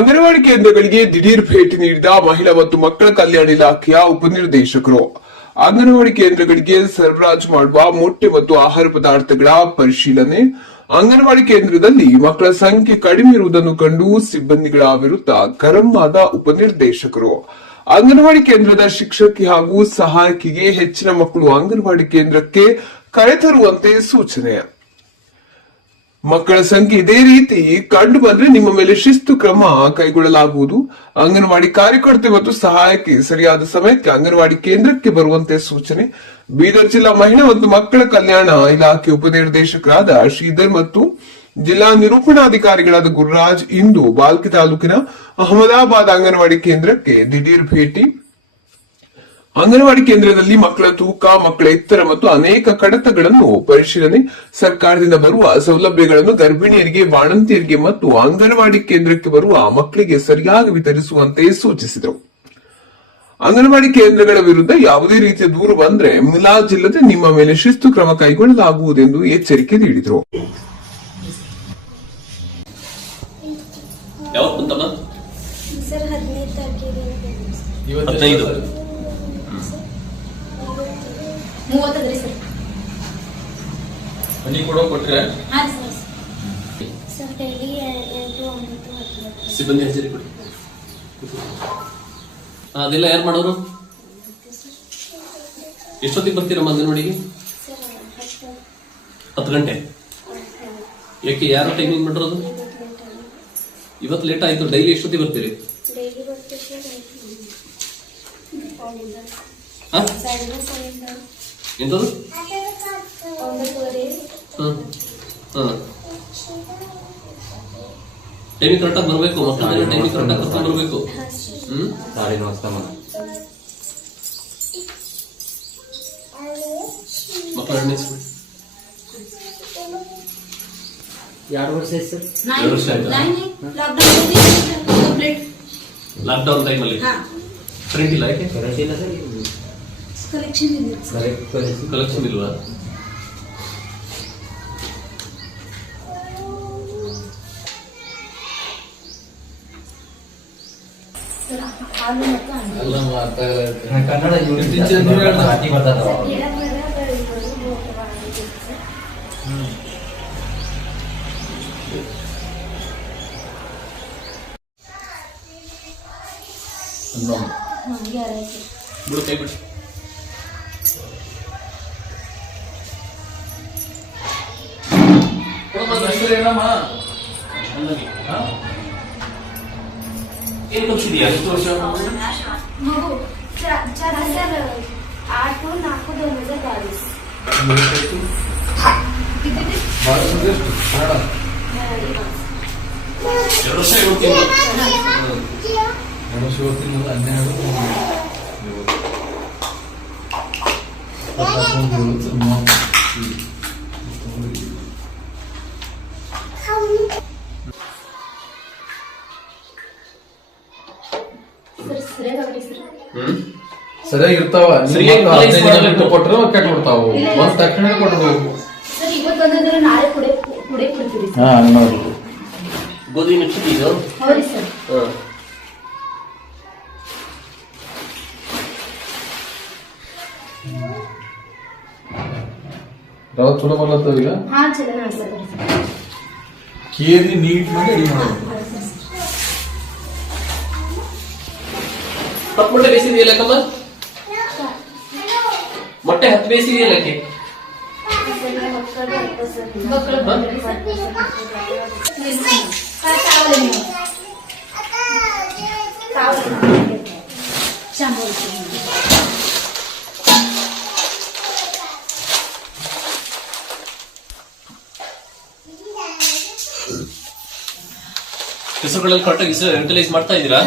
ಅಂಗನವಾಡಿ ಕೇಂದ್ರಗಳಿಗೆ ದಿಢೀರ್ ಭೇಟಿ ನೀಡಿದ ಮಹಿಳಾ ಮತ್ತು ಮಕ್ಕಳ ಕಲ್ಯಾಣ ಇಲಾಖೆಯ ಉಪನಿರ್ದೇಶಕರು. ಅಂಗನವಾಡಿ ಕೇಂದ್ರಗಳಿಗೆ ಸರಬರಾಜು ಮಾಡುವ ಮೊಟ್ಟೆ ಮತ್ತು ಆಹಾರ ಪದಾರ್ಥಗಳ ಪರಿಶೀಲನೆ, ಅಂಗನವಾಡಿ ಕೇಂದ್ರದಲ್ಲಿ ಮಕ್ಕಳ ಸಂಖ್ಯೆ ಕಡಿಮೆ ಇರುವುದನ್ನು ಕಂಡು ಸಿಬ್ಬಂದಿಗಳ ವಿರುದ್ಧ ಗರಂ ಆದ ಉಪನಿರ್ದೇಶಕರು. ಅಂಗನವಾಡಿ ಕೇಂದ್ರದ ಶಿಕ್ಷಕಿ ಹಾಗೂ ಸಹಾಯಕಿಗೆ ಹೆಚ್ಚಿನ ಮಕ್ಕಳು ಅಂಗನವಾಡಿ ಕೇಂದ್ರಕ್ಕೆ ಕರೆತರುವಂತೆ ಸೂಚನೆ. ಮಕ್ಕಳ ಸಂಖ್ಯೆ ಇದೇ ರೀತಿ ಕಂಡು ಬಂದ್ರೆ ನಿಮ್ಮ ಮೇಲೆ ಶಿಸ್ತು ಕ್ರಮ ಕೈಗೊಳ್ಳಲಾಗುವುದು. ಅಂಗನವಾಡಿ ಕಾರ್ಯಕರ್ತೆ ಮತ್ತು ಸಹಾಯಕಿ ಸರಿಯಾದ ಸಮಯಕ್ಕೆ ಅಂಗನವಾಡಿ ಕೇಂದ್ರಕ್ಕೆ ಬರುವಂತೆ ಸೂಚನೆ. ಬೀದರ್ ಜಿಲ್ಲಾ ಮಹಿಳಾ ಮತ್ತು ಮಕ್ಕಳ ಕಲ್ಯಾಣ ಇಲಾಖೆ ಉಪನಿರ್ದೇಶಕರಾದ ಶ್ರೀಧರ್ ಮತ್ತು ಜಿಲ್ಲಾ ನಿರೂಪಣಾಧಿಕಾರಿಗಳಾದ ಗುರುರಾಜ್ ಇಂದು ಬಾಲ್ಕಿ ತಾಲೂಕಿನ ಅಹಮದಾಬಾದ್ ಅಂಗನವಾಡಿ ಕೇಂದ್ರಕ್ಕೆ ದಿಢೀರ್ ಭೇಟಿ. ಅಂಗನವಾಡಿ ಕೇಂದ್ರದಲ್ಲಿ ಮಕ್ಕಳ ತೂಕ ಮಕ್ಕಳ ಎತ್ತರ ಮತ್ತು ಅನೇಕ ಕಡತಗಳನ್ನು ಪರಿಶೀಲನೆ ಸರ್ಕಾರದಿಂದ ಬರುವ ಸೌಲಭ್ಯಗಳನ್ನು ಗರ್ಭಿಣಿಯರಿಗೆ ವಾಣಂತಿಯರಿಗೆ ಮತ್ತು ಅಂಗನವಾಡಿ ಕೇಂದ್ರಕ್ಕೆ ಬರುವ ಮಕ್ಕಳಿಗೆ ಸರಿಯಾಗಿ ವಿತರಿಸುವಂತೆ ಸೂಚಿಸಿದರು. ಅಂಗನವಾಡಿ ಕೇಂದ್ರಗಳ ವಿರುದ್ಧ ಯಾವುದೇ ರೀತಿಯ ದೂರು ಬಂದ್ರೆ ಮುಲಾಜಿಲ್ಲದೆ ನಿಮ್ಮ ಮೇಲೆ ಶಿಸ್ತು ಕ್ರಮ ಕೈಗೊಳ್ಳಲಾಗುವುದೆಂದು ಎಚ್ಚರಿಕೆ ನೀಡಿದರು. ಯಾವತ್ತು ಬಂತಮ್ಮ? ಸರ್ ಹದಿನೈದು. ಮನಿ ಕೂಡ ಕೊಟ್ರೆ? ಸಿಬ್ಬಂದಿ ಹಾಜರಿ ಕೊಡಿ. ಅದೆಲ್ಲ ಯಾರು ಮಾಡೋರು? ಎಷ್ಟೊತ್ತಿಗೆ ಬರ್ತೀರಮ್ಮ ಅಂಗನವಾಡಿಗೆ ಹತ್ತು. ಗಂಟೆ? ಯಾಕೆ ಯಾರು ಟೈಮಿಂಗ್ ಮಾಡಿರೋದು? ಇವತ್ತು ಲೇಟ್ ಆಯ್ತು ಡೈಲಿ ಎಷ್ಟೊತ್ತಿಗೆ ಬರ್ತೀರಿ? ಎಂತದು ಒಂಬತ್ತುವರೆ ಹಾ ಹಾ ಟೈಮಿಂಗ್ ಕರೆಕ್ಟಾಗಿ ಬರಬೇಕು ಮಕ್ಕಳನ್ನ ಟೈಮಿಗೆ ಕರೆಕ್ಟಾಗಿ ಕರ್ಕೊಂಡು ಬರಬೇಕು. ಹ್ಮ್? ಸಾರಿ ನಮಸ್ತೆ ಮಗ. ಮಕ್ಕಳ ಎರಡು ವರ್ಷ ಸರ್. ಎರಡು ವರ್ಷ ಆಯ್ತಾ? ಲಾಕ್ಡೌನ್ ಟೈಮಲ್ಲಿ ಹಾಂ? ಕರೆಂಟ್ ಇಲ್ಲ ಯಾಕೆ? ಕರೆಕ್ಟ್ ಇಲ್ಲ ಸರ್ ಕಲೆಕ್ಷನ್ ಕಲೆಕ್ಷನ್ ಇಲ್ವಾ? ಸರ್ ಬಿಡು ಕೈ ಬಿಡು ಏನ್ ಕಲ್ಸಿದ್ಯಾ ಎಷ್ಟು ವರ್ಷ मगो चार चार हजार आठ और नाक को दोन हजार बावीस किती ते? ಎರಡು ವರ್ಷ ಏಳು ತಿಂಗಳು सर ಹ್ಮ್? ಸರಿಯಾಗಿರ್ತಾವ ಸರಿಯಾಗಿ ಇರ್ತಾವ. ಮಾಡ್ಬೇಕು. ಗಂಟೆ ಕೆಟ್ಟ ಬಿಡ್ತಾವು. ಒಂದ್ ತಕ್ಷಣ ಕೊಡ್ಬೇಕು ಸರ್. ಇವತ್ತು ಬಂದಂದ್ರೆ ನಾಳೆ ಕುಡೆ ಕುಡೆ ಕೊಡ್ತೀವಿ ಸರ್. ಹಾ ನೋಡಿ. ಗೋಧಿ ಮಿಕ್ಸಿದ್ ಇದು ಹೌದು ಸರ್. ಹಾ. ರವ ಚಲೋ ಬರ್ಲತ್ತವ ಈಗ? ಹಾ ಚಲೋ ನಾ ಸರ್. ಕೇರಿ ನೀಟ್ ಮಾಡಿ ಅಡಿ ಮಾಡೋದು ಹತ್ತು ಮೊಟ್ಟೆ ಬೇಯಿಸಿದೆಯಲ್ಲ ಕಮ್ಮ ಮೊಟ್ಟೆ ಹತ್ತು ಬೇಯಿಸಿದೆಯಲ್ಲ ಅಕ್ಕಿ ಹೆಸರುಗಳಲ್ಲಿ ಕರೆಕ್ಟಾಗಿ ಯುಟಿಲೈಸ್ ಮಾಡ್ತಾ ಇದ್ದೀರಾ?